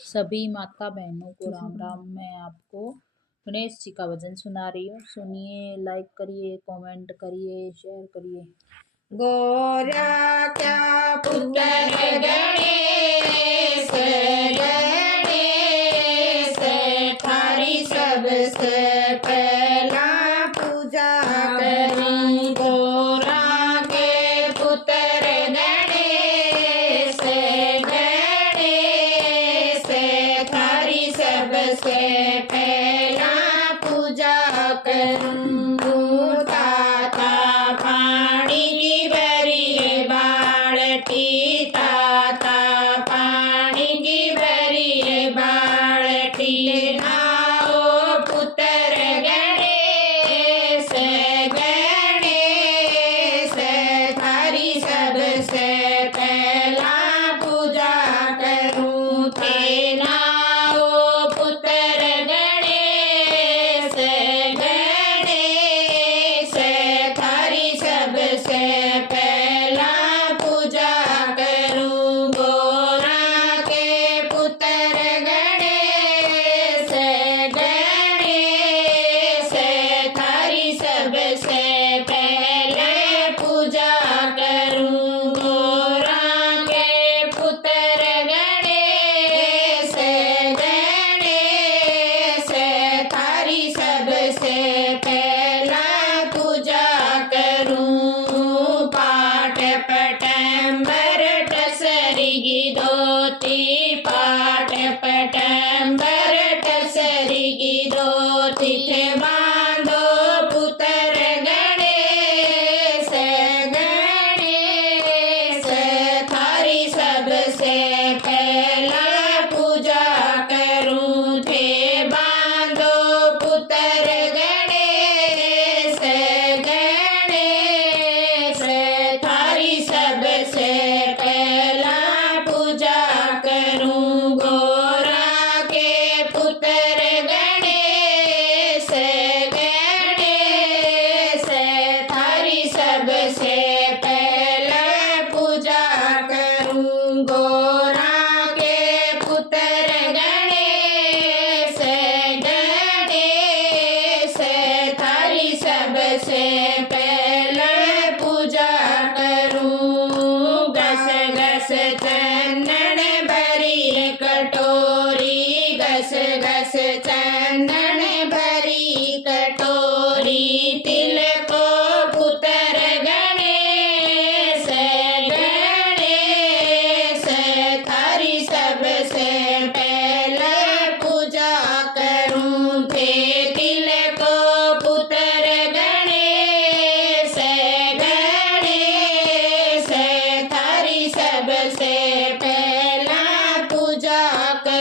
सभी माता बहनों को राम राम। मैं आपको गणेश जी का भजन सुना रही हूँ, सुनिए, लाइक करिए, कमेंट करिए, शेयर करिए। गोरा क्या पुत्र गणेश गणेश थारी सबसे पहला पूजा करी। गोरा के पुत्र गणेश गणेश थारी सबसे पहला पूजा करूं। ताता पानी की भरी है बाल्टी, ताता पानी की भरी है बाल्टी। नाओ पुत्र गणेश गणेश थारी सबसे पहला पूजा करूं। तेरा ओ पुत्र गणेश गणेश थारी सबसे पहला पूजा करूं। गोरा के पुत्र गणेश गणेश थारी सबसे पहले पूजा करूं। गोरा के पुत्र गणेश गणेश थारी सबसे पहला पूजा करूं। पाट पटंबर टसरी की धोती, पाट पटंबर टसरी की धोती। बांधो पुत्र गणेश गणेश थारी सबसे पहला पूजा करूं। थे बांधो पुत्र गणेश गणेश थारी सबसे पहला पूजा करूं। गोरा के पुत्र गणेश गणेश थारी सबसे पहला पूजा करूं। गोरा के पुत्र गणेश गणेश थारी सबसे पहला पूजा करूं। घस घस चंदन भरी कटोरी, घस घस चंदन भरी कटोरी। तिल को पुत्र गणेश गणेश थारी सबसे पहले पूजा करूं। थे तिल को पुत्र गणेश गणेश थारी सबसे पहला पूजा करूं।